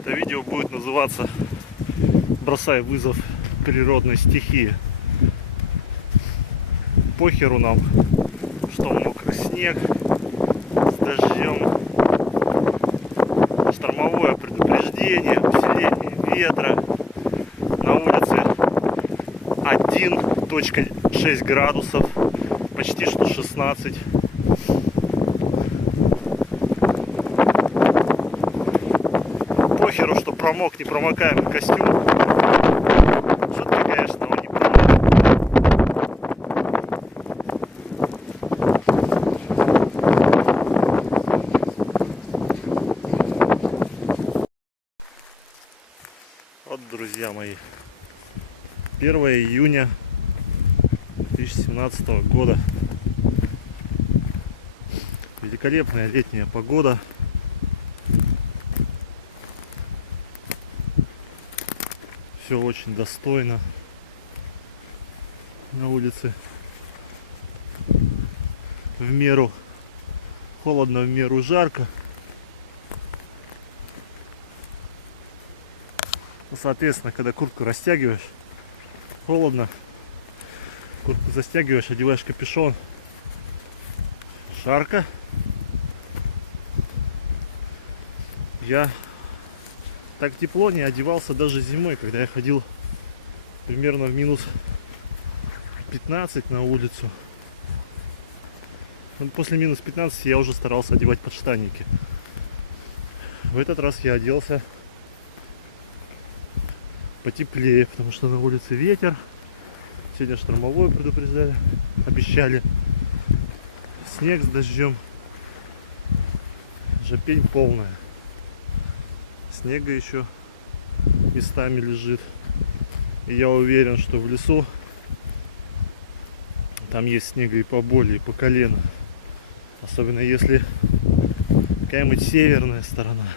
Это видео будет называться «Бросай вызов природной стихии». Похеру нам, что мокрый снег с дождем, штормовое предупреждение, усиление ветра. На улице 1,6 градусов, почти что 16. Похеру, что промок непромокаемый костюм. Шутка, конечно, он не промок. Вот, друзья мои, 1 июня 2017 года. Великолепная летняя погода. Все очень достойно на улице. В меру холодно, в меру жарко. Ну, соответственно, когда куртку растягиваешь, холодно. Куртку застягиваешь, одеваешь капюшон, жарко. Я так тепло не одевался даже зимой, когда я ходил примерно в минус 15 на улицу. После минус 15 я уже старался одевать подштанники. В этот раз я оделся потеплее, потому что на улице ветер. Сегодня штормовое предупреждали, обещали. Снег с дождем. Жопень полная. Снега еще местами лежит. И я уверен, что в лесу там есть снега и поболее, и по колено. Особенно если какая-нибудь северная сторона.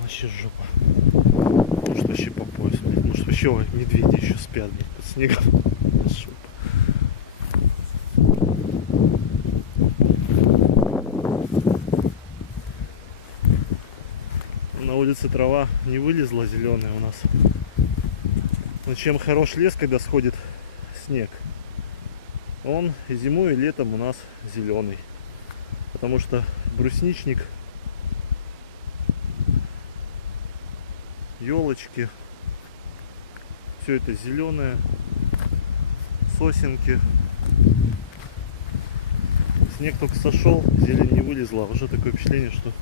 Вообще жопа. Может вообще по пояс. Может вообще медведи еще спят под снегом. Жопа. На улице трава не вылезла зеленая у нас. Но чем хорош лес, когда сходит снег? Он и зимой, и летом у нас зеленый. Потому что брусничник, елочки, все это зеленое, сосенки. Снег только сошел, зелень не вылезла. Уже такое впечатление, что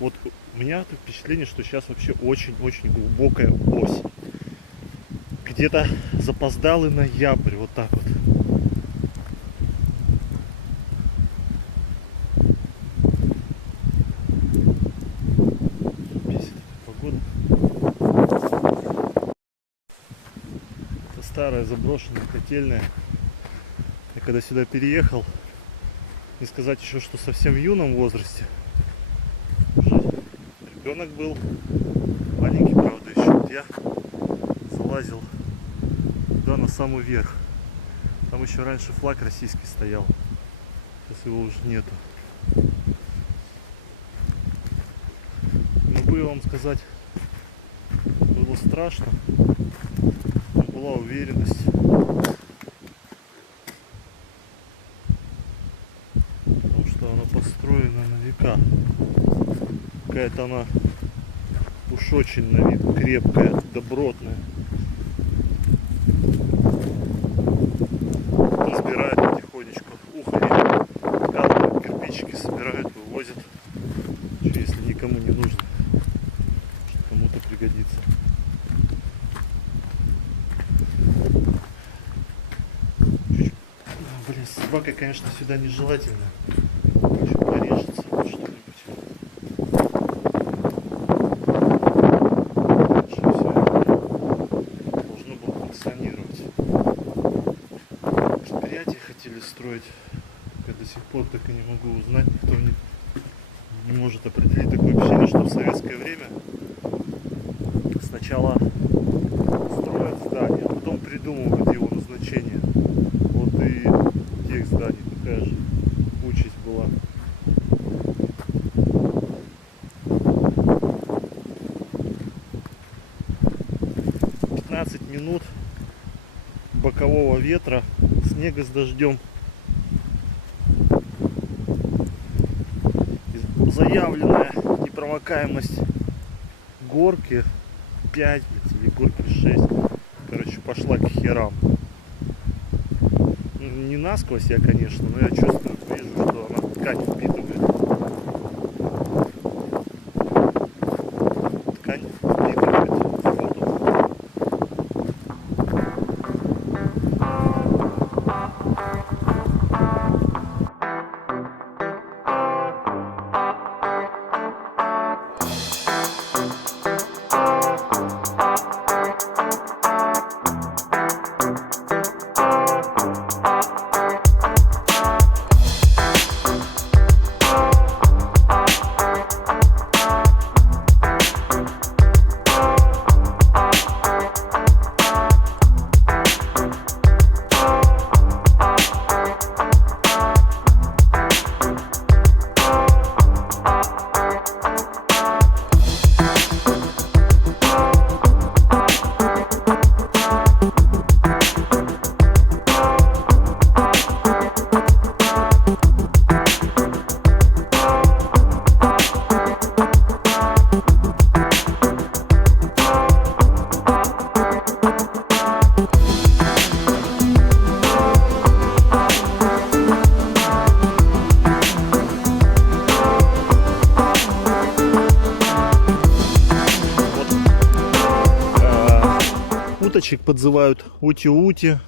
вот у меня тут впечатление, что сейчас вообще очень-очень глубокая осень. Где-то запоздалый ноябрь, вот так вот. Бесит погода. Это старая заброшенная котельная. Я когда сюда переехал, не сказать еще, что совсем в юном возрасте. Ребенок был маленький, правда, еще. Вот я залазил туда на самый верх. Там еще раньше флаг российский стоял. Сейчас его уже нету. Могу я вам сказать, было страшно, но была уверенность. Потому что она построена на века. Какая-то она уж очень на вид крепкая, добротная. Разбирают потихонечку, ухали, скатывают кирпичики, собирают, вывозят. Что, если никому не нужно, что кому-то пригодится. Блин, с собакой, конечно, сюда нежелательно. Еще порежется что-нибудь. Строить, я до сих пор так и не могу узнать, никто не может определить. Такое впечатление, что в советское время сначала строят здание, а потом придумывают его назначение. Вот и тех зданий такая же участь была. ветра, снега с дождем. Заявленная непромокаемость горки 5 или горки 6. Короче, пошла к херам. Не насквозь я, конечно, но я чувствую, вижу, что она ткань впитывает. Ткань впитывает воду. Уточек подзывают ути-ути,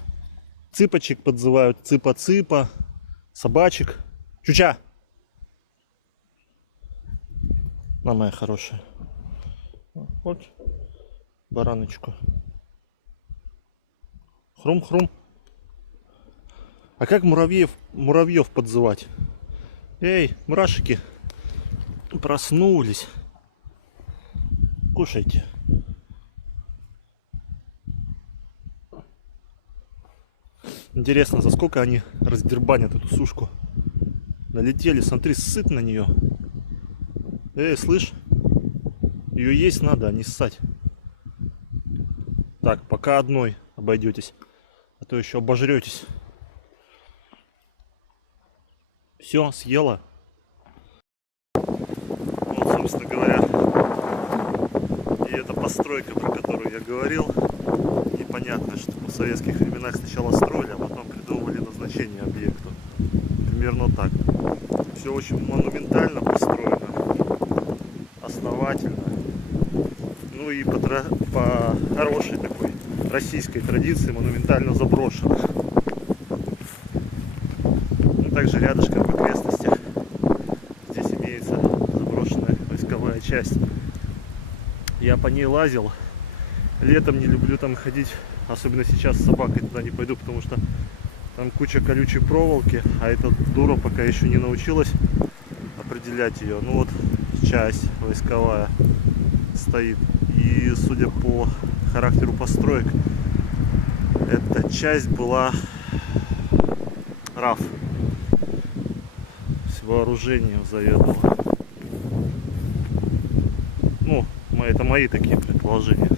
цыпочек подзывают цыпа-цыпа, собачек. Чуча! На, моя хорошая. Вот бараночку. Хрум-хрум. А как муравьев подзывать? Эй, мурашики, проснулись. Кушайте. Интересно, за сколько они раздербанят эту сушку? Налетели, смотри, сыт на нее. Эй, слышь? Ее есть надо, а не ссать. Так, пока одной обойдетесь, а то еще обожретесь. Все, съела. Вот, собственно говоря, и эта постройка, про которую я говорил. Непонятно, что в советских временах сначала строили, а потом придумывали назначение объекту. Примерно так. Все очень монументально построено, основательно. Ну и по хорошей такой российской традиции монументально заброшено. Ну, также рядышком в окрестностях здесь имеется заброшенная войсковая часть. Я по ней лазил. Летом не люблю там ходить, особенно сейчас с собакой туда не пойду, потому что там куча колючей проволоки, а эта дура пока еще не научилась определять ее. Ну вот часть войсковая стоит, и судя по характеру построек, эта часть была РАФ, с вооружением заведовала. Ну, это мои такие предположения.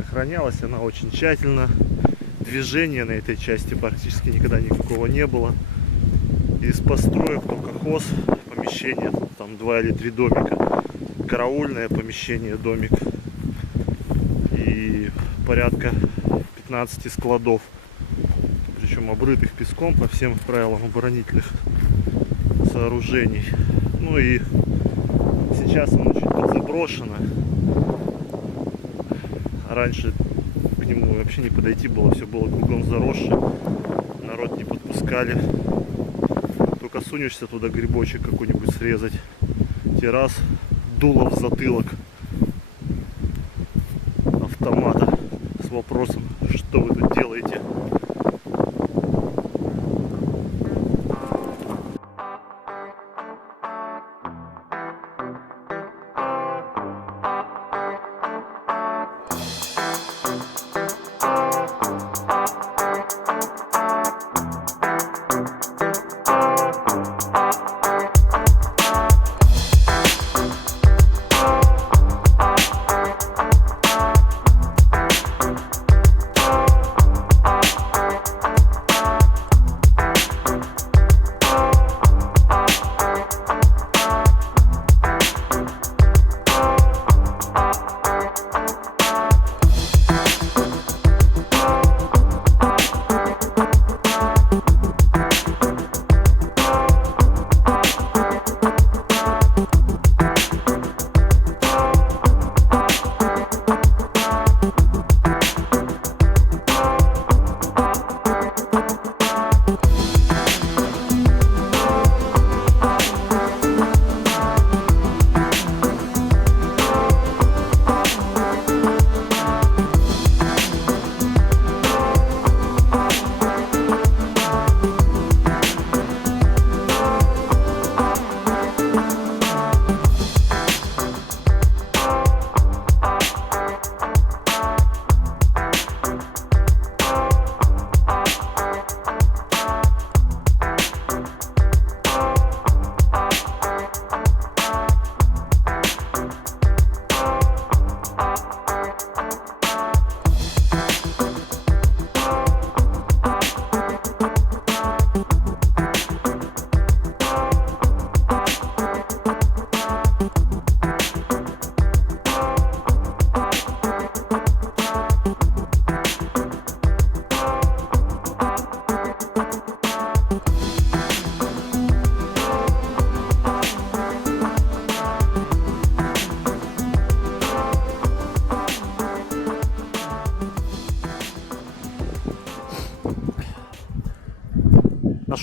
Охранялась она очень тщательно. Движения на этой части практически никогда никакого не было. Из построек только хоз, помещение, там 2 или 3 домика. Караульное помещение, домик. И порядка 15 складов. Причем обрытых песком по всем правилам оборонительных сооружений. Ну и сейчас оно чуть подзаброшено. Раньше к нему вообще не подойти было, все было кругом заросше, народ не подпускали. Только сунешься туда грибочек какой-нибудь срезать, те раз дуло в затылок автомата с вопросом, что вы тут делаете.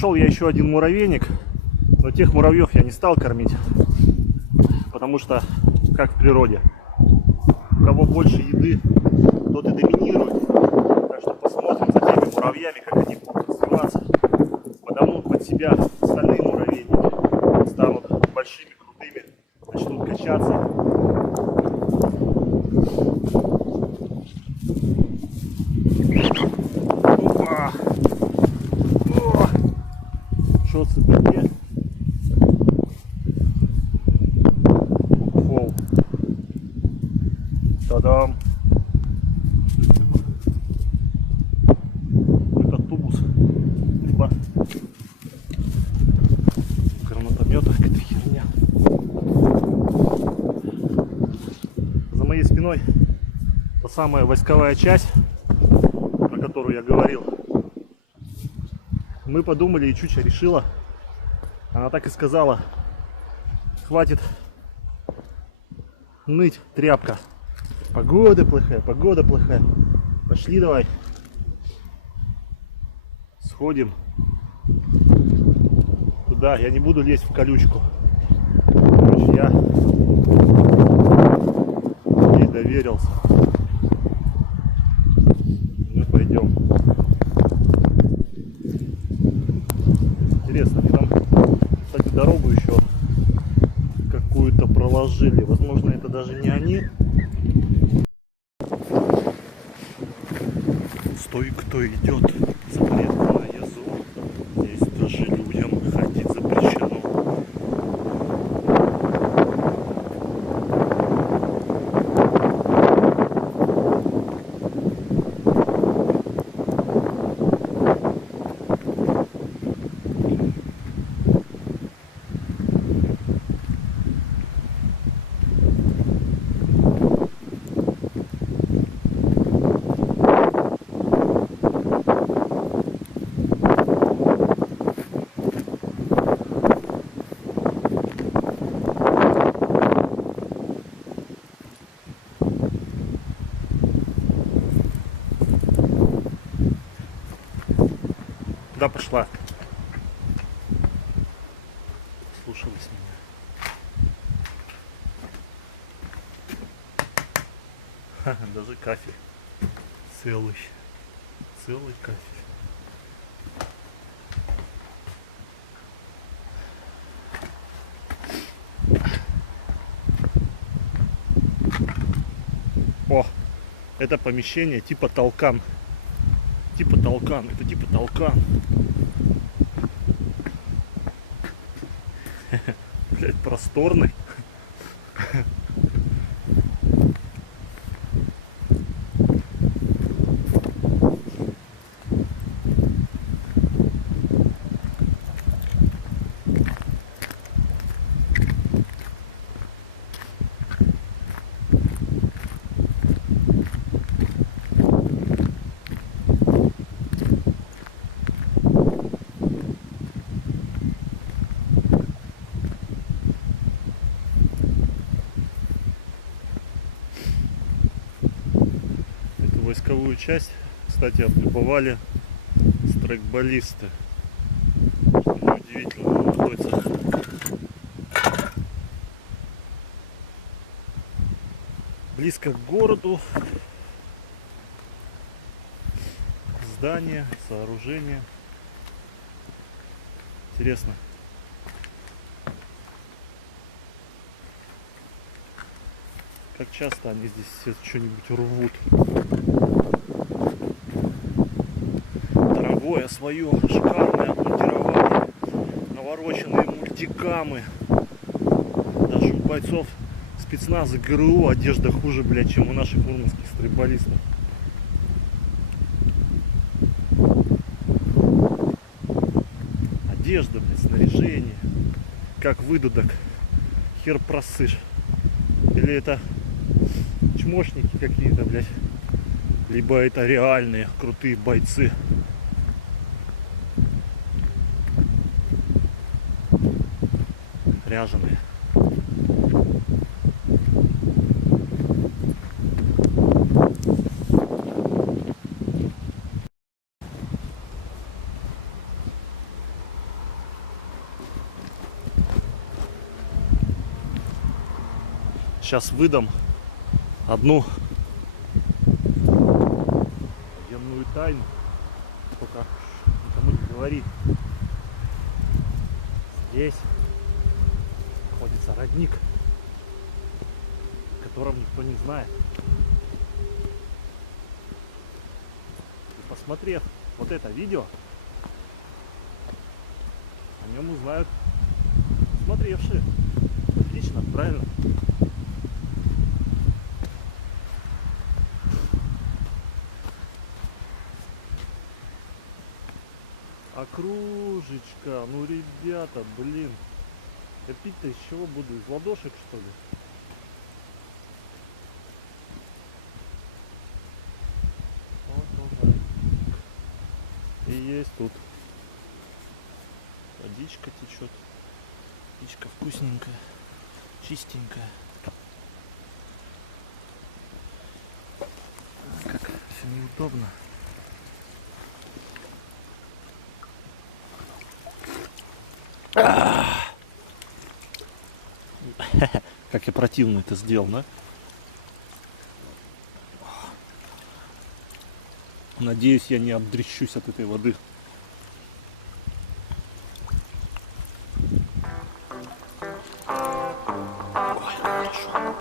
Нашел я еще один муравейник, но тех муравьев я не стал кормить, потому что, как в природе, у кого больше еды, тот и доминирует. Так что посмотрим за теми муравьями, как они будут развиваться, подомнут под себя остальные муравейники, станут большими, крутыми, начнут качаться. Опа! О! Шо цепите? Фол. Та-дам! Это тубус. Либо гранатомета, какая-то херня. За моей спиной та самая войсковая часть, про которую я говорил. Мы подумали, и Чуча решила, она так и сказала: хватит ныть, тряпка. Погода плохая, погода плохая. Пошли давай. Сходим туда. Я не буду лезть в колючку. Короче, я ей доверился. Мы пойдем. Интересно, они нам, кстати, дорогу еще какую-то проложили. Возможно, это даже не они. Стой, кто идет. Запретная зона. Здесь даже людям ходить запрещено. Куда пошла? Слушалась меня. Даже кафель. Целый кафель. О, это помещение типа толкан. Типа толкан, это типа толкан. Блять, просторный. Войсковую часть, кстати, облюбовали страйкболисты. Неудивительно, находится близко к городу. Здания, сооружения. Интересно. Как часто они здесь все что-нибудь рвут. Дорогое свое, шикарное обмундирование, навороченные мультикамы. Даже у бойцов спецназа ГРУ одежда хуже, блядь, чем у наших мурманских страйкболистов. Одежда, блядь, снаряжение. Как выдудок. Хер просышь. Или это чмошники какие-то, блядь. Либо это реальные крутые бойцы. Ряженые. Сейчас выдам одну военную тайну. Только никому не говори. Здесь находится родник, о котором никто не знает. И посмотрев вот это видео, о нем узнают смотревшие. Отлично, правильно? Окружечка, ну ребята, блин. Я пить-то из чего буду? Из ладошек, что ли? Вот он. И есть тут. Водичка течет. Водичка вкусненькая, чистенькая. Как все неудобно. Как я противно это сделал, да? Надеюсь, я не обдрищусь от этой воды. Ой, хорошо.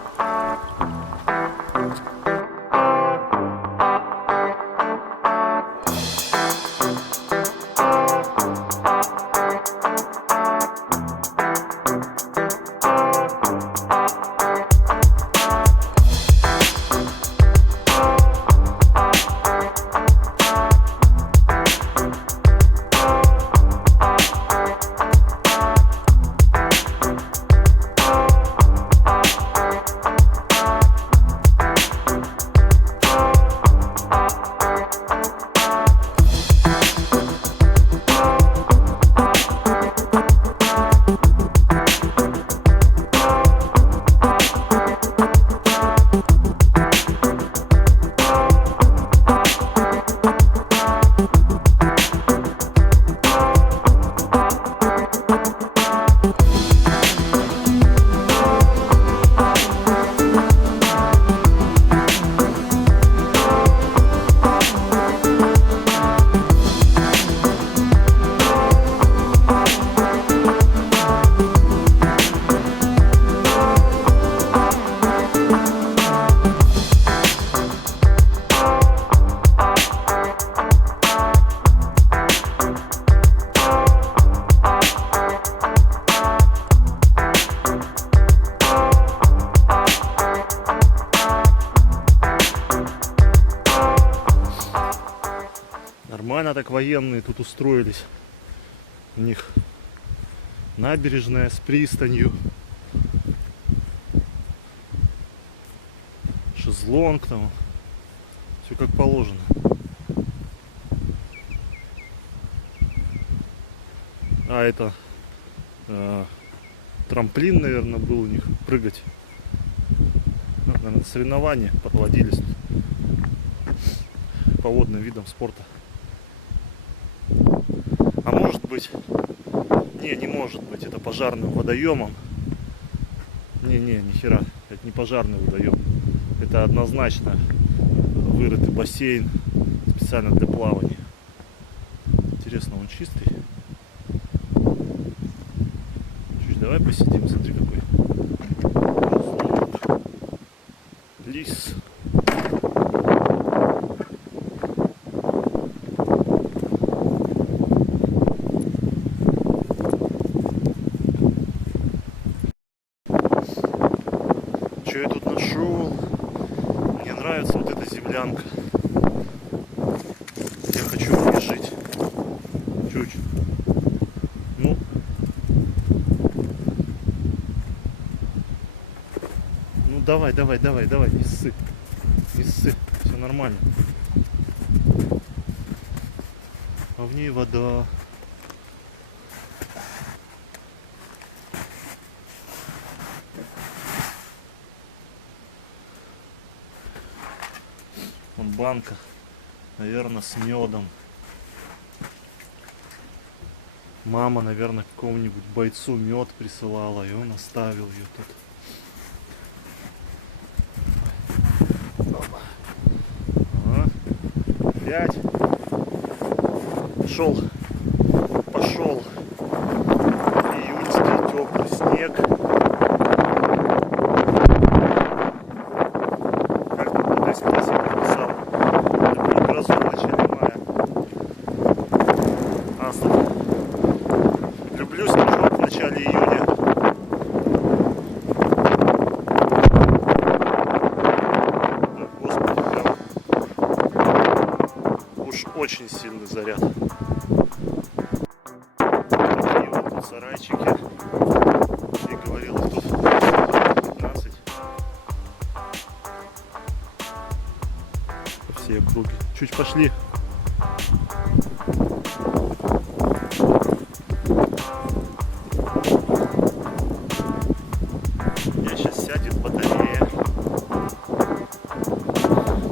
Нормально так военные тут устроились. У них набережная с пристанью. Шезлонг там. Все как положено. А это трамплин, наверное, был у них. Прыгать. Ну, наверное, соревнования проводились по водным видам спорта. А может быть, не может быть, это пожарным водоемом. Ни хера, это не пожарный водоем. Это однозначно вырытый бассейн специально для плавания. Интересно, он чистый? Чуть, давай посидим, смотри какой. Лис. Что я тут нашел? Мне нравится вот эта землянка. Я хочу в ней жить. Чуть. Ну. Ну давай, не ссы. Не ссы. Все нормально. А в ней вода. Вон банка, наверное, с медом. Мама, наверное, какому-нибудь бойцу мед присылала, и он оставил ее тут. гулять. Пошел июньский теплый снег. Как там в одной классе написал, такую грозу в начале мая. Астра. Люблю снежок в начале июня. Да, господи, прям уж очень сильный заряд. Такие вот тут сарайчики. Я говорил, тут 15 по всей округе. Чуть пошли.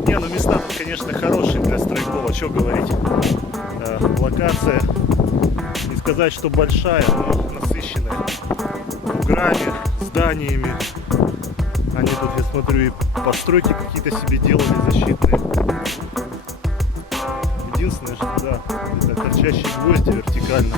Не, ну места тут, конечно, хорошие для стройкова, что говорить. Локация, не сказать, что большая, но насыщенная. Буграми, зданиями. Они тут, я смотрю, и постройки какие-то себе делали защитные. Единственное, что, да, это торчащие гвозди вертикально.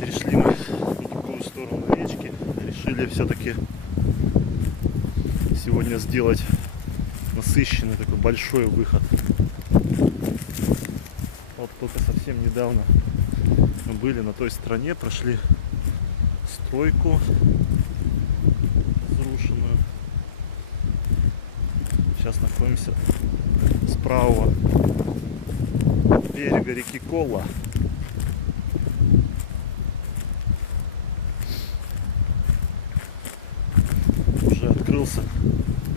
Перешли мы на другую сторону речки. Решили все-таки сегодня сделать насыщенный такой большой выход. Вот только совсем недавно мы были на той стороне, прошли стройку разрушенную. Сейчас находимся с правого берега реки Колла. Уже открылся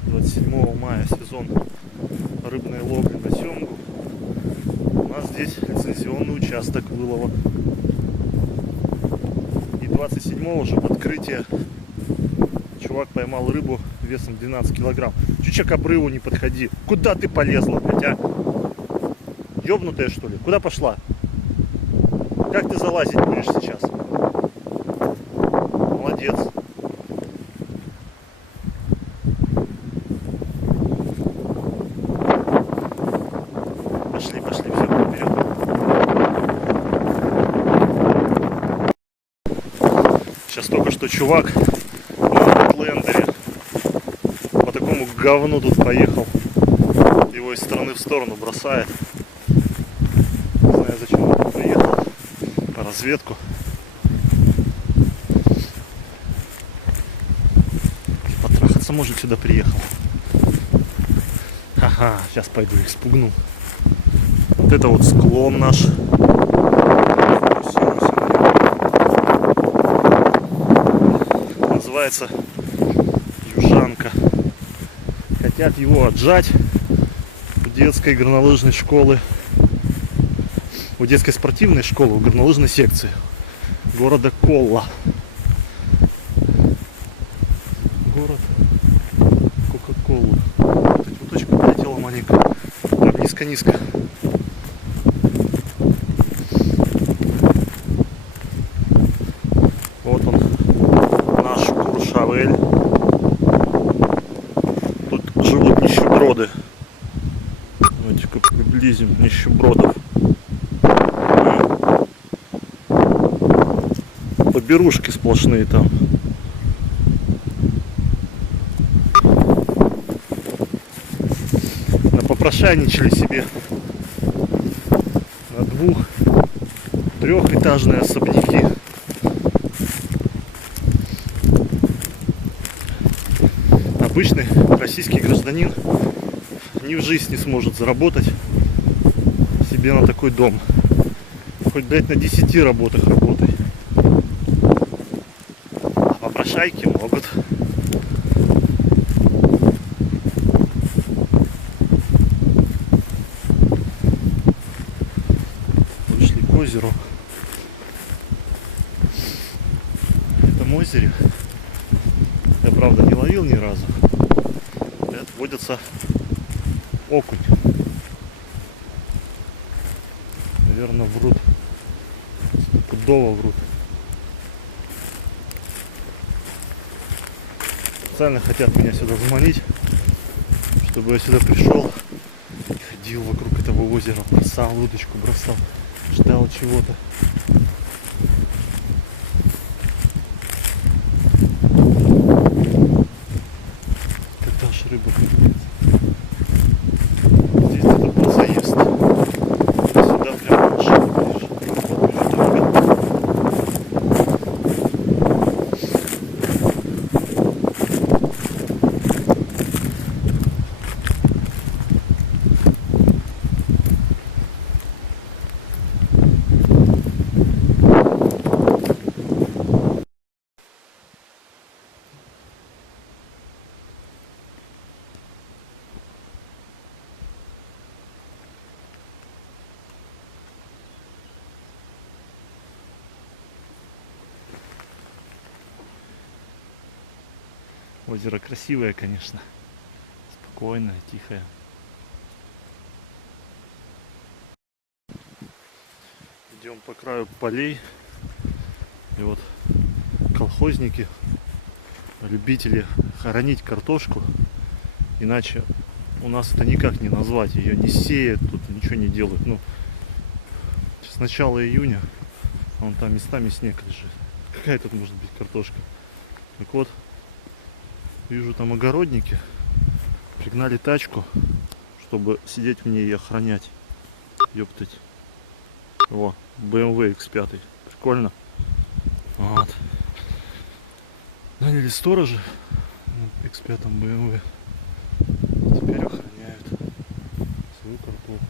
27 мая сезон рыбной ловли на семгу. У нас здесь лицензионный участок вылова. И 27-го же в открытие чувак поймал рыбу весом 12 килограмм. Чуча к обрыву не подходи. Куда ты полезла, блядь, а? Ёбнутая, что ли? Куда пошла? Как ты залазить будешь сейчас? Молодец. Пошли, все, вперед. Сейчас только что чувак на Outlander'е по такому говну тут поехал. Его из стороны в сторону бросает. Не знаю, зачем он тут приехал. По разведку. Потрахаться, может, сюда приехал. Ха-ха, сейчас пойду их спугну. Вот это вот склон наш. Называется Южанка. Хотят его отжать у детской горнолыжной школы, у детской спортивной школы, у горнолыжной секции города Колла. Город низко-низко. Вот он, наш Куршавель. Тут живут нищеброды. Давайте-ка приблизим нищебродов. Поберушки сплошные там. Попрошайничали себе на двух-трехэтажные особняки. Обычный российский гражданин ни в жизнь не сможет заработать себе на такой дом. Хоть, блядь, на 10 работах работай. А попрошайки могут. Вышли к озеру. В этом озере я, правда, не ловил ни разу. Водится окунь. Наверное, врут. Стопудово врут. Специально хотят меня сюда заманить, чтобы я сюда пришел и ходил вокруг этого озера, бросал удочку, бросал, ждал чего-то. Когда ж рыба появится? Здесь где-то был заезд. Сюда прямо машина приезжает. Озеро красивое, конечно. Спокойное, тихое. Идем по краю полей. И вот колхозники, любители хоронить картошку. Иначе у нас это никак не назвать. Ее не сеют, тут ничего не делают. Ну, с начала июня, вон там местами снег лежит. Какая тут может быть картошка? Так вот, вижу там огородники. Пригнали тачку, чтобы сидеть в ней и охранять. Ёптать. О, BMW X5. Прикольно. Вот. Наняли сторожа на X5 BMW. Теперь охраняют свою картошку.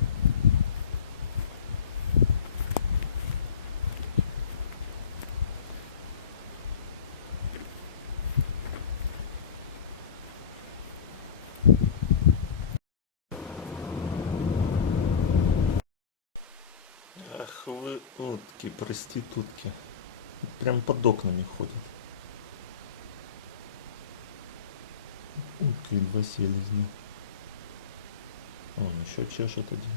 Ах вы утки, проститутки. Прям под окнами ходят. Утки едва селезни. Вон еще чешет один.